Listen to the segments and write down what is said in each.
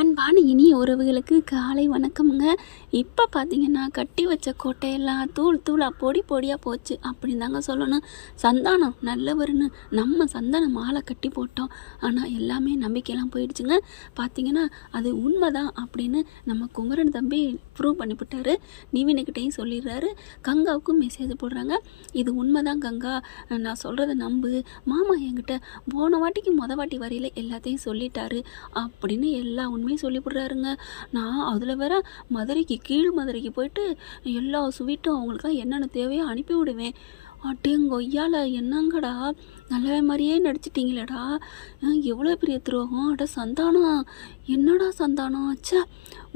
அன்பான இனிய உறவுகளுக்கு காலை வணக்கமுங்க. இப்போ பார்த்தீங்கன்னா கட்டி வச்ச கோட்டையெல்லாம் தூள் தூளாக பொடி பொடியாக போச்சு அப்படின்னு தாங்க சொல்லணும். சந்தானம் நல்லவர்னு நம்ம சந்தன மாலை கட்டி போட்டோம். ஆனால் எல்லாமே நம்பிக்கையெல்லாம் போயிடுச்சுங்க. பார்த்தீங்கன்னா அது உண்மைதான் அப்படின்னு நம்ம குமரன் தம்பி ப்ரூவ் பண்ணிவிட்டாரு. நிவினுக்கிட்டையும் சொல்லிடுறாரு. கங்காவுக்கும் மெசேஜ் போடுறாங்க. இது உண்மைதான் கங்கா, நான் சொல்கிறத நம்பு. மாமா என்கிட்ட போன வாட்டிக்கு வாட்டி வரையில எல்லாத்தையும் சொல்லிட்டாரு அப்படின்னு எல்லா உண்மையும் சொல்லிவிடுறாருங்க. நான் அதில் வேற கீழ் மதுரைக்கு போயிட்டு எல்லா ஸ்வீட்டும் அவங்களுக்குலாம் என்னென்ன தேவையோ அனுப்பி விடுவேன். அட்டேங்கொய்யால என்னங்கடா நல்ல மாதிரியே நடிச்சிட்டிங்களேடா, எவ்வளோ பெரிய துரோகம். அட சந்தானம், என்னடா சந்தானம் ஆச்சா.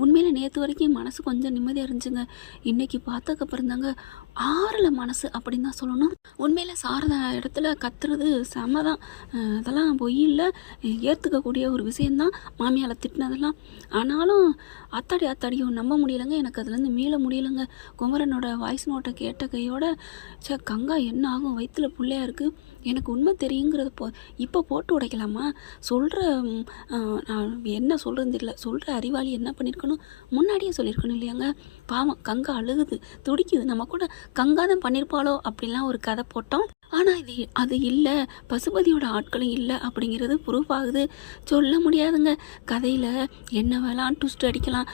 உண்மையில் நேற்று வரைக்கும் மனசு கொஞ்சம் நிம்மதியாக இருந்துச்சுங்க. இன்றைக்கி பார்த்ததுக்கப்புறம் தாங்க ஆறல மனசு அப்படின்னு தான் சொல்லணும். உண்மையில் சாரதா இடத்துல கத்துறது செம தான். அதெல்லாம் பொய் இல்லை, ஏற்றுக்கக்கூடிய ஒரு விஷயந்தான் மாமியால் திட்டினதெல்லாம். ஆனாலும் அத்தாடியும் நம்ப முடியலைங்க. எனக்கு அதுலேருந்து மீள முடியலைங்க. குமரனோட வாய்ஸ் நோட்டை கேட்ட கையோட கங்கா என்ன ஆகும், வயிற்றுல பிள்ளையா இருக்குது, எனக்கு உண்மை தெரியுங்கிறத இப்போ போட்டு உடைக்கலாமா? சொல்கிற நான் என்ன சொல்கிறேன்னு தெரியல. சொல்கிற அறிவாளி என்ன பண்ணியிருக்கணும், முன்னாடியே சொல்லியிருக்கணும் இல்லையாங்க. பாவம் கங்கா அழுகுது, துடிக்குது. நம்ம கூட கங்கா தான் பண்ணியிருப்பாளோ அப்படிலாம் ஒரு கதை போட்டோம். ஆனால் அது இல்லை, பசுபதியோட ஆட்களும் இல்லை அப்படிங்கிறது ப்ரூஃப் ஆகுது. சொல்ல முடியாதுங்க. கதையில் என்ன வேணாம் ட்விஸ்ட் அடிக்கலாம்.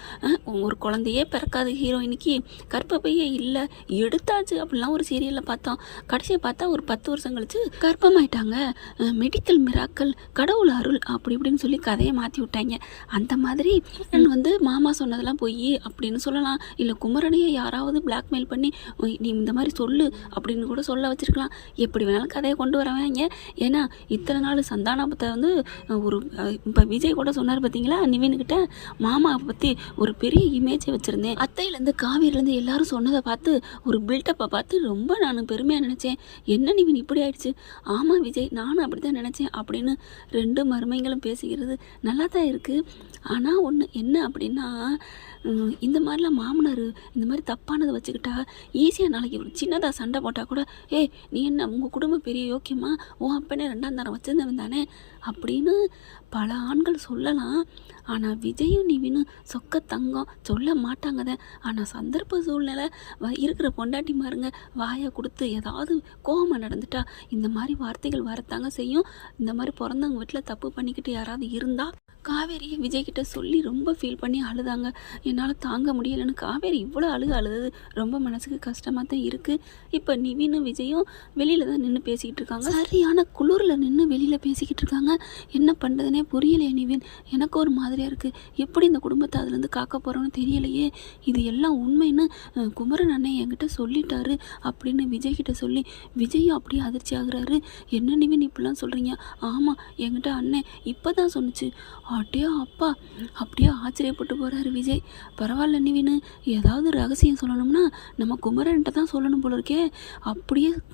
ஒரு குழந்தையே பிறக்காது ஹீரோயினுக்கு, கர்ப்பப்பையே இல்லை, எடுத்தாச்சு அப்படிலாம் ஒரு சீரியலில் பார்த்தோம். கடைசியை பார்த்தா ஒரு 10 வருஷம் கழிச்சு கர்ப்பமாயிட்டாங்க. மெடிக்கல் மிராக்கள், கடவுள் அருள் அப்படி இப்படின்னு சொல்லி கதையை மாற்றி விட்டாங்க. அந்த மாதிரி மாமா சொன்னதெல்லாம் பொய் அப்படின்னு சொல்லலாம். இல்லை குமரனையே யாராவது பிளாக்மெயில் பண்ணி நீ இந்த மாதிரி சொல்லு அப்படின்னு கூட சொல்ல வச்சிருக்கலாம். எப்படி வேணாலும் கதையை கொண்டு வரவாங்க. ஏன்னா இத்தனை நாள் சந்தானத்தை ஒரு இப்போ விஜய் கூட சொன்னார் பார்த்தீங்களா, நிவின்கிட்ட மாமாவை பற்றி ஒரு பெரிய இமேஜை வச்சுருந்தேன். அத்தையிலேருந்து காவிரிலேருந்து எல்லாரும் சொன்னதை பார்த்து ஒரு பில்டப்பை பார்த்து ரொம்ப நான் பெருமையாக நினச்சேன். என்ன நிவின் இப்படி ஆயிடுச்சு. ஆமாம் விஜய், நானும் அப்படி தான் நினச்சேன் அப்படின்னு 2 மருமைகளும் பேசிக்கிறது நல்லா தான் இருக்குது. ஆனால் ஒன்று என்ன அப்படின்னா, இந்த மாதிரிலாம் மாமனார் இந்த மாதிரி தப்பானதை வச்சுக்கிட்டா ஈஸியாக நாளைக்கு ஒரு சின்னதாக சண்டை போட்டால் கூட, நீ என்ன உங்கள் குடும்பம் பெரிய யோக்கியமா, உன் அப்பனே 2ஆம் தரம் வச்சுருந்தவன் தானே அப்படின்னு பல ஆண்கள் சொல்லலாம். ஆனால் விஜயும் நிவினும் சொக்க தங்கம் சொல்ல மாட்டாங்க தான். ஆனால் சந்தர்ப்ப சூழ்நிலை இருக்கிற பொண்டாட்டி மாருங்க வாயை கொடுத்து ஏதாவது கோபமாக நடந்துட்டா இந்த மாதிரி வார்த்தைகள் வரத்தாங்க செய்யும். இந்த மாதிரி பிறந்தவங்க வீட்டில் தப்பு பண்ணிக்கிட்டு யாராவது இருந்தால் காவேரியை விஜய்கிட்ட சொல்லி ரொம்ப ஃபீல் பண்ணி அழுதாங்க. என்னால் தாங்க முடியலைன்னு. காவேரி இவ்வளோ அழுதது ரொம்ப மனசுக்கு கஷ்டமாக தான் இருக்குது. இப்போ நிவினும் விஜயும் வெளியில் தான் நின்று பேசிக்கிட்டு இருக்காங்க. சரியான குளிரில் நின்று வெளியில் பேசிக்கிட்டு இருக்காங்க. என்ன பண்ணுறதுனே புரியலையே நிவின், எனக்கு ஒரு மாதிரியாக இருக்குது. எப்படி இந்த குடும்பத்தை அதுலேருந்து காக்க போகிறோன்னு தெரியலையே. இது எல்லாம் உண்மைன்னு குமரன் அண்ணன் என்கிட்ட சொல்லிட்டாரு அப்படின்னு விஜய்கிட்ட சொல்லி விஜயும் அப்படியே அதிர்ச்சி ஆகுறாரு. என்ன நிவின் இப்படிலாம் சொல்கிறீங்க? ஆமாம், என்கிட்ட அண்ணன் இப்போ தான் சொன்னிச்சு. அப்படியே அப்பா அப்படியே ஆச்சரியப்பட்டு போகிறாரு விஜய். பரவாயில்ல நிவின்னு, ஏதாவது ரகசியம் சொல்லணும்னா நம்ம குமரன்கிட்ட தான் சொல்லணும் போல இருக்கே,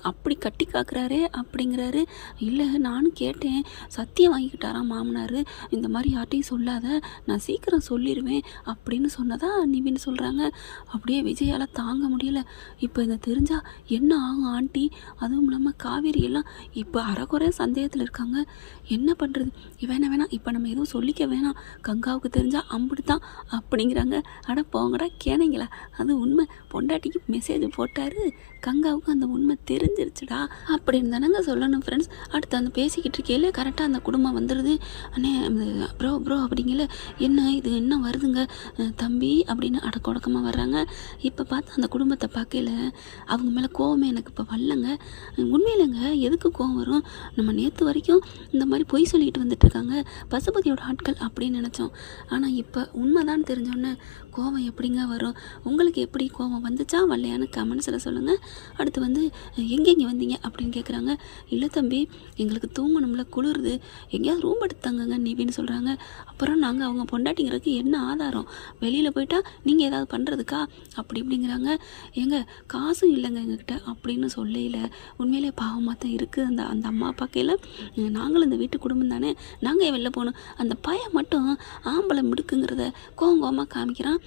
அப்படி கட்டி காக்குறாரே அப்படிங்கிறாரு. இல்லை நானும் கேட்டேன், சத்தியம் வாங்கிக்கிட்டாராம் மாமனார், இந்த மாதிரி யார்ட்டையும் சொல்லாத, நான் சீக்கிரம் சொல்லிடுவேன் அப்படின்னு சொன்னதா நிவின் சொல்கிறாங்க. அப்படியே விஜயால் தாங்க முடியல. இப்போ இதை தெரிஞ்சால் என்ன ஆகும் ஆண்டி? அதுவும் இல்லாமல் காவேரி எல்லாம் இப்போ அரைக்குறை சந்தேகத்தில் இருக்காங்க. என்ன பண்ணுறது? வேணாம் இப்போ நம்ம எதுவும் சொல்லிக்க வேணாம், கங்காவுக்கு தெரிஞ்சால் அம்பிடுதான் அப்படிங்கிறாங்க. அட போங்கடா கேனைங்களா, அது உண்மை. பொண்டாட்டிக்கு மெசேஜ் போட்டார், கங்காவுக்கு அந்த உண்மை தெரிஞ்சிருச்சுடா அப்படின்னு தானங்க சொல்லணும் ஃப்ரெண்ட்ஸ். அடுத்து அந்த பேசிக்கிட்டு இருக்கையில கரெக்டாக அந்த குடும்பம் வந்துடுது. அண்ணே ப்ரோ அப்படிங்கல, என்ன இது என்ன வருதுங்க தம்பி அப்படின்னு அடக்கொடக்கமாக வர்றாங்க. இப்போ பார்த்து அந்த குடும்பத்தை பார்க்கல அவங்க மேலே கோவமே எனக்கு இப்போ வரலங்க. உண்மையிலங்க எதுக்கு கோவம் வரும்? நம்ம நேற்று வரைக்கும் இந்த மாதிரி பொய் சொல்லிக்கிட்டு வந்துட்டுருக்காங்க பசுபதியோட ஆட்கள் அப்படின்னு நினச்சோம். ஆனால் இப்போ உண்மைதான் தெரிஞ்சோன்னே கோவம் எப்படிங்க வரும்? உங்களுக்கு எப்படி கோவம் வந்துச்சா வரலையான்னு கமெண்ட்ஸில் சொல்லுங்கள். அடுத்து எங்கெங்கே வந்தீங்க அப்படின்னு கேட்குறாங்க. இல்லை தம்பி, எங்களுக்கு தூங்கணும்ல, குளிருது, எங்கேயாவது ரூம் எடுத்தாங்கங்க நிவின்னு சொல்கிறாங்க. அப்புறம் நாங்கள் அவங்க பொண்டாட்டிங்கிறதுக்கு என்ன ஆதாரம்? வெளியில் போயிட்டா நீங்கள் ஏதாவது பண்ணுறதுக்கா அப்படி இப்படிங்கிறாங்க. காசும் இல்லைங்க எங்ககிட்ட அப்படின்னு சொல்லையில் உண்மையிலே பாவமாக தான் இருக்குது. அந்த அம்மா பார்க்கையில் நாங்களும் இந்த வீட்டு குடும்பம் தானே, நாங்கள் வெளில போகணும். அந்த பையன் மட்டும் ஆம்பளை மிடுக்குங்கிறத கோவமாக காமிக்கிறான்.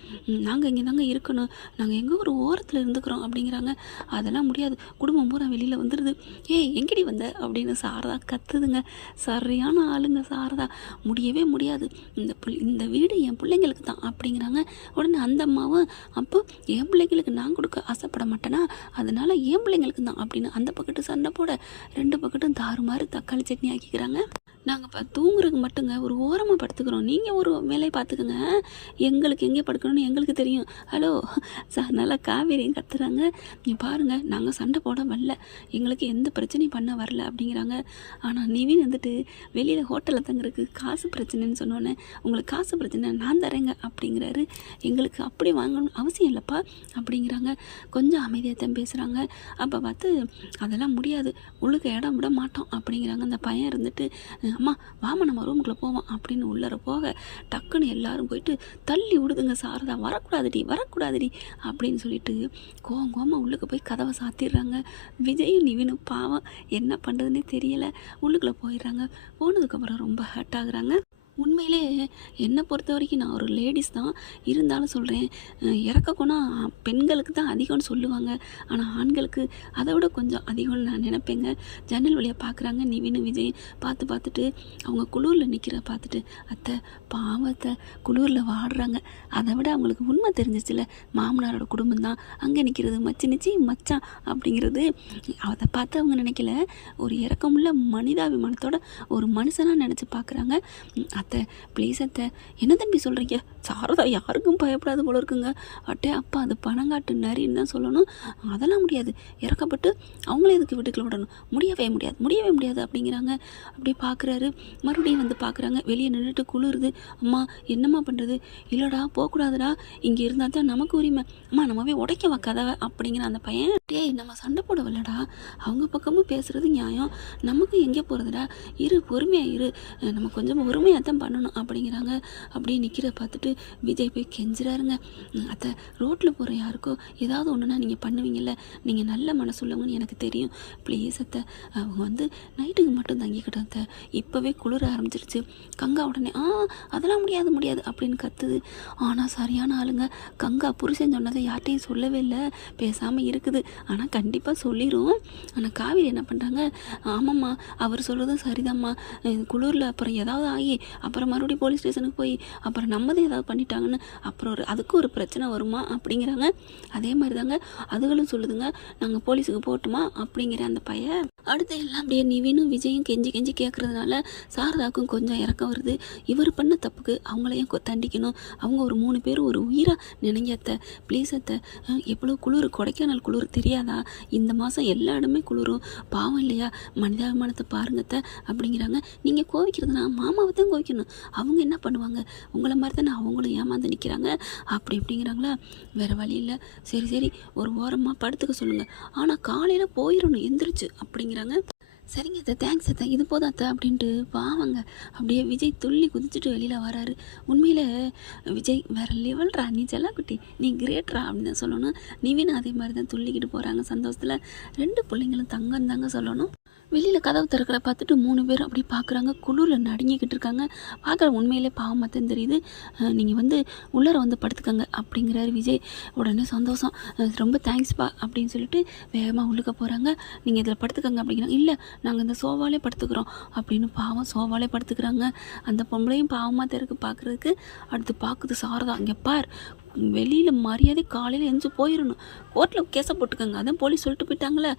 நாங்கள் இங்கே தாங்க இருக்கணும், நாங்கள் எங்கே ஒரு ஓரத்தில் இருந்துக்கிறோம் அப்படிங்கிறாங்க. அதெல்லாம் முடியாது, குடும்பம் பூரா வெளியில் வந்துடுது. எங்கடி வந்த அப்படின்னு சாரதா கத்துதுங்க. சரியான ஆளுங்க சாரதா. சாரதா முடியவே முடியாது, இந்த வீடு என் பிள்ளைங்களுக்கு தான் அப்படிங்கிறாங்க. உடனே அந்த அம்மாவும் அப்போ என் பிள்ளைங்களுக்கு நான் கொடுக்க ஆசைப்பட மாட்டேனா, அதனால என் பிள்ளைங்களுக்கு தான் அப்படின்னு அந்த பக்கத்து சண்டை போட 2 பக்கட்டும் தாறுமாறு தக்காளி சட்னி ஆக்கிக்கிறாங்க. நாங்கள் இப்போ தூங்குறதுக்கு மட்டுங்க ஒரு ஓரமாக படுத்துக்கிறோம், நீங்கள் ஒரு வேலையை பார்த்துக்குங்க, எங்களுக்கு எங்கே படுக்கணும்னு எங்களுக்கு தெரியும். ஹலோ சார், நல்லா காவேரியும் கத்துறாங்க. நீ பாருங்கள், நாங்கள் சண்டை போட வரல, எங்களுக்கு எந்த பிரச்சனையும் பண்ண வரல அப்படிங்கிறாங்க. ஆனால் நிவின் வந்துட்டு வெளியில் ஹோட்டலில் தங்குறதுக்கு காசு பிரச்சனைன்னு சொன்னோன்னே, உங்களுக்கு காசு பிரச்சனை நான் தரேங்க அப்படிங்கிறாரு. எங்களுக்கு அப்படி வாங்கணும் அவசியம் இல்லைப்பா அப்படிங்கிறாங்க. கொஞ்சம் அமைதியாக தான் பேசுகிறாங்க. அப்போ பார்த்து அதெல்லாம் முடியாது, உள்ளுக்கு இடம் விட மாட்டோம் அப்படிங்கிறாங்க. அந்த பையன் இருந்துட்டு அம்மா வாமா நம்ம ரூமுக்குள்ளே போவோம் அப்படின்னு உள்ளர போக டக்குன்னு எல்லாரும் போயிட்டு தள்ளி விடுதுங்க. சாரதா வரக்கூடாதுடி அப்படின்னு சொல்லிட்டு கோவமா உள்ளுக்கு போய் கதவை சாத்திடுறாங்க. விஜயும் நிவினும் பாவம் என்ன பண்ணுறதுன்னே தெரியலை, உள்ளுக்குள்ளே போயிடுறாங்க. போனதுக்கப்புறம் ரொம்ப ஹர்ட் ஆகுறாங்க. உண்மையிலே என்னை பொறுத்த வரைக்கும் நான் ஒரு லேடிஸ் தான், இருந்தாலும் சொல்கிறேன், இறக்க குணம் பெண்களுக்கு தான் அதிகம்னு சொல்லுவாங்க, ஆனால் ஆண்களுக்கு அதை விட கொஞ்சம் அதிகம்னு நான் நினைப்பேங்க. ஜன்னல் வழியாக பார்க்குறாங்க நிவின் விஜய், பார்த்துட்டு அவங்க குளூரில் நிற்கிற பார்த்துட்டு அத்தை பாவத்தை குளூரில் வாடுறாங்க. அதை விட அவங்களுக்கு உண்மை தெரிஞ்சிச்சுல, மாமனாரோட குடும்பம் தான் அங்கே நிற்கிறது, மச்சி மச்சான் அப்படிங்கிறது. அதை பார்த்து அவங்க நினைக்கல, ஒரு இறக்கமுள்ள மனிதாபிமானத்தோட ஒரு மனுஷனாக நினச்சி பார்க்குறாங்க. அத்தை ப்ளீஸ் அத்தை, என்ன தம்பி சொல்கிறீங்க, சாரதா யாருக்கும் பயப்படாது போல இருக்குங்க. அட்டே அப்பா அது பணங்காட்டு நரின்னு தான் சொல்லணும், அதெல்லாம் முடியாது, இறக்கப்பட்டு அவங்களே இதுக்கு வீட்டுக்குள்ள விடணும், முடியவே முடியாது அப்படிங்கிறாங்க. அப்படி பார்க்குறாரு, மறுபடியும் வந்து பார்க்குறாங்க, வெளியே நின்றுட்டு குளிருது. அம்மா என்னம்மா பண்ணுறது, இல்லைடா போகக்கூடாதுடா, இங்கே இருந்தால் தான் நமக்கு உரிமை, அம்மா நம்மவே உடைக்கவா கதவை அப்படிங்கிற அந்த பையன். டேய் நம்ம சண்டை போடவில்லடா, அவங்க பக்கமும் பேசுகிறது நியாயம், நமக்கு எங்கே போகிறதுடா, பொறுமையாக இரு, நம்ம கொஞ்சம் பொறுமையாக தான் பண்ணணும் அப்படிங்கிறாங்க. அப்படியே நிற்கிற பார்த்துட்டு விஜய் போய் கெஞ்சுறாருங்க. அத்தை ரோட்டில் போகிற யாருக்கோ ஏதாவது ஒன்றுனா நீங்கள் பண்ணுவீங்கல்ல, நீங்கள் நல்ல மனசுள்ளவங்கன்னு எனக்கு தெரியும், ப்ளீஸ் அத்தை, அவங்க வந்து நைட்டுக்கு மட்டும் தங்கிக்கிட்டோம் அத்தை, இப்போவே குளிர ஆரம்பிச்சிருச்சு. கங்கா உடனே அதெல்லாம் முடியாது அப்படின்னு கத்துது. ஆனால் சரியான ஆளுங்க, கங்கா புருஷன் சொன்னதை யார்ட்டையும் சொல்லவே இல்லை, பேசாமல் இருக்குது, ஆனால் கண்டிப்பாக சொல்லிடும். ஆனால் காவேரி என்ன பண்ணுறாங்க, ஆமாம்மா அவர் சொல்கிறதும் சரிதாம்மா, குளிரில் அப்புறம் ஏதாவது ஆகி அப்புறம் மறுபடியும் போலீஸ் ஸ்டேஷனுக்கு போய் அப்புறம் நம்மதே ஏதாவது பண்ணிட்டாங்கன்னு அப்புறம் அதுக்கு ஒரு பிரச்சனை வருமா அப்படிங்கிறாங்க. அதே மாதிரி தாங்க அதுகளும் சொல்லுதுங்க, நாங்கள் போலீஸுக்கு போட்டுமா அப்படிங்கிற அந்த பையன். அடுத்து எல்லாம் அப்படியே நிவினும் விஜயும் கெஞ்சி கேட்குறதுனால சாரதாவுக்கும் கொஞ்சம் இறக்கம் வருது. இவர் பண்ண தப்புக்கு அவங்களையும் தண்டிக்கணும், அவங்க ஒரு 3 பேர் ஒரு உயிராக நினைங்க அத்தை, ப்ளீஸ் அத்தை, எவ்வளோ குளிர், கொடைக்கானல் குளிர் தெரியாதா, இந்த மாதம் எல்லா இடமே குளிரும், பாவம் இல்லையா, மனிதாபிமானத்தை பாருங்க அத்தை அப்படிங்கிறாங்க. நீங்கள் கோவிக்கிறதுனா மாமாவை தான் கோவிக்கணும், அவங்க என்ன பண்ணுவாங்க, உங்களை மாதிரி தானே அவங்களும் ஏமாந்து நிற்கிறாங்க அப்படி இப்படிங்கிறாங்களா. வேறு வழி இல்லை, சரி ஒரு ஓரமாக படுத்துக்க சொல்லுங்கள், ஆனால் காலையில் போயிடணும் எந்திரிச்சு அப்படிங்கிறாங்க. சரிங்க அத்தை, தேங்க்ஸ் அத்தை, இது போதும் அத்தை அப்படின்ட்டு பாவங்க. அப்படியே விஜய் துள்ளி குதிச்சுட்டு வெளியில் வராரு. உண்மையில் விஜய் வேறு லெவல்ரா, நீ செல்லக்குட்டி, நீ கிரேட்ரா அப்படின்னு தான் சொல்லணும். நிவின் அதே மாதிரி தான் துள்ளிக்கிட்டு போகிறாங்க சந்தோஷத்தில். 2 பிள்ளைங்களும் தங்கம் தாங்க சொல்லணும். வெளியில் கதவு திறக்கிற பார்த்துட்டு 3 பேர் அப்படி பார்க்குறாங்க, குளிரில் நடுங்கிக்கிட்டு இருக்காங்க. பார்க்குற உண்மையிலே பாவமாக தான் தெரியுது. நீங்கள் வந்து உள்ளர வந்து படுத்துக்கங்க அப்படிங்கிறாரு விஜய். உடனே சந்தோஷம், ரொம்ப தேங்க்ஸ்ப்பா அப்படின்னு சொல்லிட்டு வேகமாக உள்ளுக்க போகிறாங்க. நீங்கள் இதில் படுத்துக்கங்க அப்படிங்கிறாங்க. இல்லை நாங்கள் இந்த சோஃபாலே படுத்துக்கிறோம் அப்படின்னு பாவம் சோஃபாலே படுத்துக்கிறாங்க. அந்த பொம்பளையும் பாவமாக தான் இருக்குது பார்க்குறதுக்கு. அடுத்து பார்க்குது சாரதா, இங்கே பார், வெளியில் மரியாதை காலையில் எஞ்சி போயிடணும், கோர்ட்டில் கேஸை போட்டுக்கோங்க, அதான் போலீஸ் சொல்லிட்டு போயிட்டாங்களே,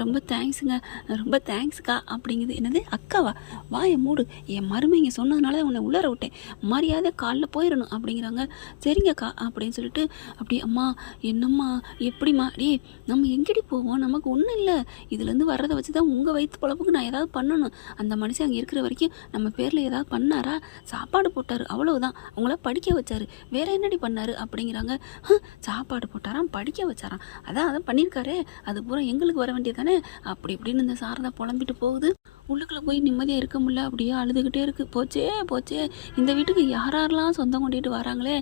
ரொம்ப தேங்க்ஸுங்க, ரொம்ப தேங்க்ஸ்க்கா அப்படிங்குது. என்னது அக்காவா, வாயை மூடு, என் மருமைங்க சொன்னதுனால தான் உன்னை உள்ளர விட்டேன், மரியாதை காலைல போயிடணும் அப்படிங்கிறாங்க. சரிங்கக்கா அப்படின்னு சொல்லிட்டு அப்படி அம்மா என்னம்மா எப்படிம்மா, நம்ம எங்கடி போவோம், நமக்கு ஒன்றும் இல்லை, இதுலேருந்து வர்றதை வச்சு தான் உங்கள் வயிற்று பொழப்புக்கு நான் ஏதாவது பண்ணணும், அந்த மனுஷன் அங்கே இருக்கிற வரைக்கும் நம்ம பேரில் ஏதாவது பண்ணாரா, சாப்பாடு போட்டார் அவ்வளவுதான், அவங்கள படிக்க வச்சார், வேற என்னடி பண்ணார் அப்படிங்கிறாங்க. சாப்பாடு போட்டாராம், படிக்க வச்சாராம், அதான் பண்ணியிருக்காரு, அது பூரா எங்களுக்கு வர வேண்டியது தானே அப்படி இப்படின்னு இந்த சாரதா புலம்பிட்டு போகுது. உள்ளுக்குள்ளே போய் நிம்மதியாக இருக்க முடியல, அப்படியே அழுதுகிட்டே இருக்குது. போச்சே இந்த வீட்டுக்கு யாரெல்லாம் சொந்தம் கொண்டுட்டு வராங்களே,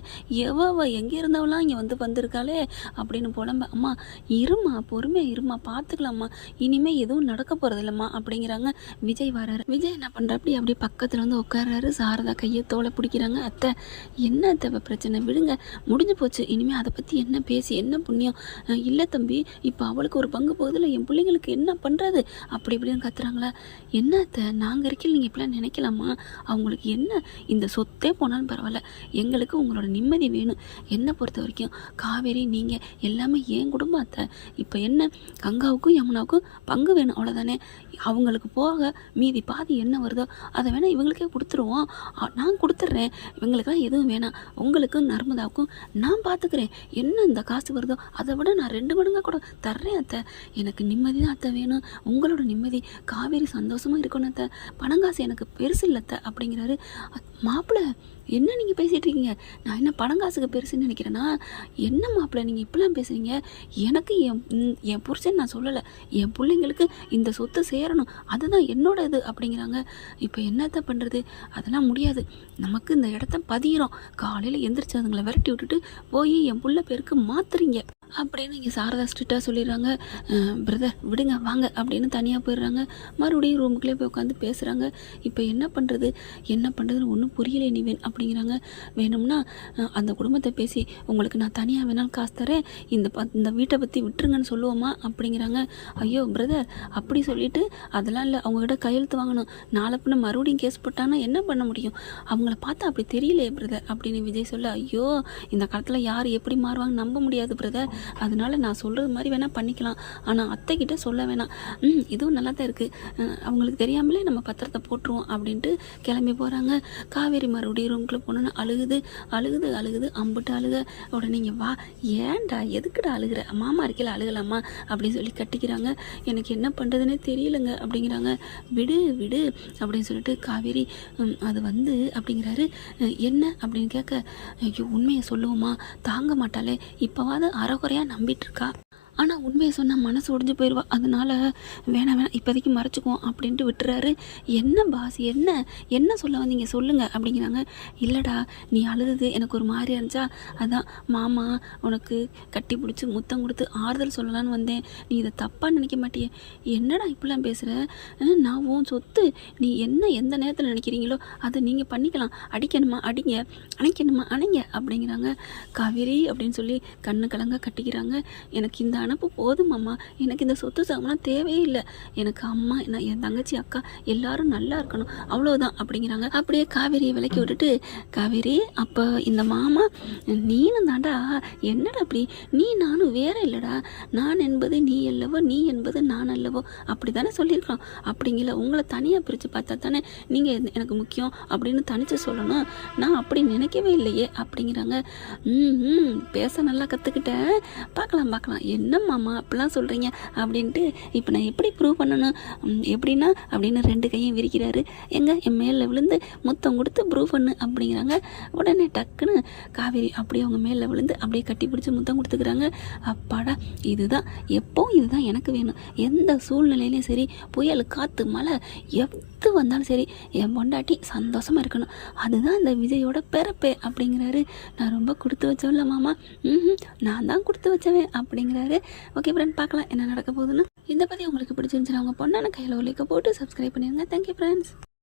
எவ எங்கே இருந்தவெல்லாம் இங்கே வந்திருக்காளே அப்படின்னு புலம்ப. அம்மா இருமா, பொறுமையாக இருமா, பார்த்துக்கலாம்மா, இனிமேல் எதுவும் நடக்க போகிறது இல்லைம்மா அப்படிங்கிறாங்க. விஜய் வராரு. விஜய் என்ன பண்ணுறாப்படி அப்படியே பக்கத்தில் வந்து உட்கார்றாரு. சாரதா கையை தோலை பிடிக்கிறாங்க. அத்தை என்ன அத்தை பிரச்சனை, விடுங்க, முடிஞ்சு போச்சு, இனிமேல் அதை பற்றி என்ன பேசி என்ன புண்ணியம், இல்லை தம்பி, இப்போ அவளுக்கு ஒரு பங்கு போகுதில்ல, என் பிள்ளைங்களுக்கு என்ன பண்ணுறது அப்படி இப்படின்னு கத்துறாங்களா. என்ன அத்தை நாங்கள் இருக்கையில் நீங்கள் இப்படிலாம் நினைக்கலாமா? அவங்களுக்கு என்ன இந்த சொத்தே போனாலும் பரவாயில்ல, எங்களுக்கு உங்களோட நிம்மதி வேணும். என்னை பொறுத்த வரைக்கும் காவேரி நீங்கள் எல்லாமே என் குடும்பம் அத்தை. இப்போ என்ன கங்காவுக்கும் யமுனாவுக்கும் பங்கு வேணும் அவ்வளோதானே. அவங்களுக்கு போக மீதி பாதி என்ன வருதோ அதை வேணால் இவங்களுக்கே கொடுத்துருவோம். நான் கொடுத்துட்றேன், இவங்களுக்கெல்லாம் எதுவும் வேணாம். உங்களுக்கும் நர்மதாவுக்கும் நான் பார்த்துக்கிறேன். என்ன இந்த காசு வருதோ அதை விட நான் 2 மடங்காக கூட தர்றேன் அத்தை. எனக்கு நிம்மதி தான் அத்தை வேணும், உங்களோட நிம்மதி. காவேரி சந்தோஷமாக இருக்கணும் அத்தை. பணங்காசு எனக்கு பெருசு இல்லை அத்தை அப்படிங்கிறாரு. மாப்பிள்ளை என்ன நீங்கள் பேசிகிட்டு இருக்கீங்க? நான் என்ன பணங்காசுக்கு பெருசுன்னு நினைக்கிறேன்னா? என்ன மாப்பிள்ளை நீங்கள் இப்படிலாம் பேசுகிறீங்க? எனக்கு என் புருஷன் நான் சொல்லலை, என் பிள்ளைங்களுக்கு இந்த சொத்து சேரணும், அதுதான் என்னோட இது அப்படிங்கிறாங்க. இப்போ என்னத்தை பண்ணுறது? அதெல்லாம் முடியாது. நமக்கு இந்த இடத்த பதிகிறோம். காலையில் எந்திரிச்சு அதுங்களை விரட்டி விட்டுட்டு போய் என் புள்ள பேருக்கு மாத்துறீங்க அப்படின்னு இங்கே சாரதா ஸ்ட்ரிக்டாக சொல்லிடுறாங்க. பிரதர் விடுங்க வாங்க அப்படின்னு தனியாக போயிடுறாங்க. மறுபடியும் ரூமுக்குள்ளே போய் உட்காந்து பேசுகிறாங்க. இப்போ என்ன பண்ணுறதுன்னு ஒன்றும் புரியலை நிவேன் அப்படிங்கிறாங்க. வேணும்னா அந்த குடும்பத்தை பேசி உங்களுக்கு நான் தனியாக வேணாலும் காசு தரேன், இந்த வீட்டை பற்றி விட்டுருங்கன்னு சொல்லுவோமா அப்படிங்கிறாங்க. ஐயோ பிரதர் அப்படி சொல்லிவிட்டு அதெல்லாம் இல்லை, அவங்ககிட்ட கையெழுத்து வாங்கணும். நாளை பின்ன மறுபடியும் கேஸ் போட்டாங்கன்னா என்ன பண்ண முடியும்? அவங்கள பார்த்தா அப்படி தெரியலையே பிரதர் அப்படின்னு விஜய் சொல்ல, ஐயோ இந்த காலத்தில் யார் எப்படி மாறுவாங்க நம்ப முடியாது பிரதர். அதனால நான் சொல்கிறது மாதிரி வேணால் பண்ணிக்கலாம், ஆனால் அத்தைக்கிட்ட சொல்ல வேணாம். இதுவும் நல்லா தான் இருக்குது, அவங்களுக்கு தெரியாமலே நம்ம பத்திரத்தை போட்டுருவோம் அப்படின்ட்டு கிளம்பி போகிறாங்க. காவேரி மறுபடியும் ரூம்குள்ளே போனோன்னா அழுகுது அம்புட்டு அழுக. உடனே நீங்கள் வா, ஏன்டா எதுக்குடா அழுகிற, மாமா இருக்கையில் அழுகலாமா அப்படின்னு சொல்லி கட்டிக்கிறாங்க. எனக்கு என்ன பண்ணுறதுனே தெரியலங்க அப்படிங்கிறாங்க. விடு அப்படின்னு சொல்லிட்டு காவேரி அது அப்படிங்கிறாரு. என்ன அப்படின்னு கேட்க, ஐயோ உண்மையை சொல்லுவோமா, தாங்க மாட்டாளே, இப்போவாது அறகுறையாக நம்பிட்டு இருக்கா, ஆனால் உண்மையை சொன்னால் மனசு ஒடிஞ்சு போயிடுவா, அதனால் வேணாம் இப்போதைக்கு மறைச்சிக்குவோம் அப்படின்ட்டு விட்டுறாரு. என்ன பாஸ் என்ன சொல்ல வந்தீங்க சொல்லுங்கள் அப்படிங்கிறாங்க. இல்லைடா நீ அழுது எனக்கு ஒரு மாதிரியா இருந்துச்சா, அதான் மாமா உனக்கு கட்டி பிடிச்சி முத்தம் கொடுத்து ஆறுதல் சொல்லலான்னு வந்தேன். நீ இதை தப்பாக நினைக்க மாட்டியே? என்னடா இப்படிலாம் பேசுகிற? நான் உன் சொத்து, நீ எந்த நேரத்தில் நினைக்கிறீங்களோ அதை நீங்கள் பண்ணிக்கலாம். அடிக்கணுமா அடிங்க, அணைக்கணுமா அணைங்க அப்படிங்கிறாங்க. காவேரி அப்படின்னு சொல்லி கண்ணு கலங்க கட்டிக்கிறாங்க. எனக்கு இந்த அனுப்பு போதும் அம்மா, எனக்கு இந்த சொத்து சாமான் தேவையே இல்லை. எனக்கு அம்மா என் தங்கச்சி அக்கா எல்லாரும் நல்லா இருக்கணும், அவ்வளோதான் அப்படிங்கிறாங்க. அப்படியே காவேரியை விலக்கி விட்டுட்டு, காவேரி அப்போ இந்த மாமா நீனும் தாண்டா, என்னடா அப்படி, நீ நானும் வேற இல்லைடா, நான் என்பது நீ அல்லவோ, நீ என்பது நான் அல்லவோ அப்படி தானே சொல்லியிருக்கலாம். அப்படிங்கல உங்களை தனியாக பிரித்து பார்த்தா தானே நீங்கள் எனக்கு முக்கியம் அப்படின்னு தனித்து சொல்லணும். நான் அப்படி நினைக்கவே இல்லையே அப்படிங்கிறாங்க. பேச நல்லா கற்றுக்கிட்டேன், பார்க்கலாம் என்ன மாமா அப்படிலாம் சொல்கிறீங்க அப்படின்ட்டு. இப்போ நான் எப்படி ப்ரூவ் பண்ணணும் எப்படின்னா அப்படின்னு 2 கையும் விரிக்கிறாரு. என் மேலே விழுந்து முத்தம் கொடுத்து ப்ரூவ் பண்ணு அப்படிங்கிறாங்க. உடனே டக்குன்னு காவேரி அப்படியே அவங்க மேலே விழுந்து அப்படியே கட்டி பிடிச்சி முத்தம் கொடுத்துக்கிறாங்க. அப்பாடா இதுதான் எனக்கு வேணும். எந்த சூழ்நிலையிலையும் சரி, புயல் காற்று மழை எது வந்தாலும் சரி, என் பொண்டாட்டி சந்தோஷமாக இருக்கணும், அதுதான் இந்த விஜயோட பிறப்பே அப்படிங்கிறாரு. நான் ரொம்ப கொடுத்து வச்சவன்ல மாமா, நான் தான் கொடுத்து வச்சவேன் அப்படிங்கிறாரு. ஓகே ஃப்ரெண்ட், பார்க்கலாம் என்ன நடக்க போகுதுன்னு. இந்த பற்றி உங்களுக்கு பிடிச்சிருந்துச்சுன்னா அவங்க பொண்ணான கையில் ஒரு லைக்கை போட்டு சப்ஸ்கிரைப் பண்ணிடுங்க. Thank you friends.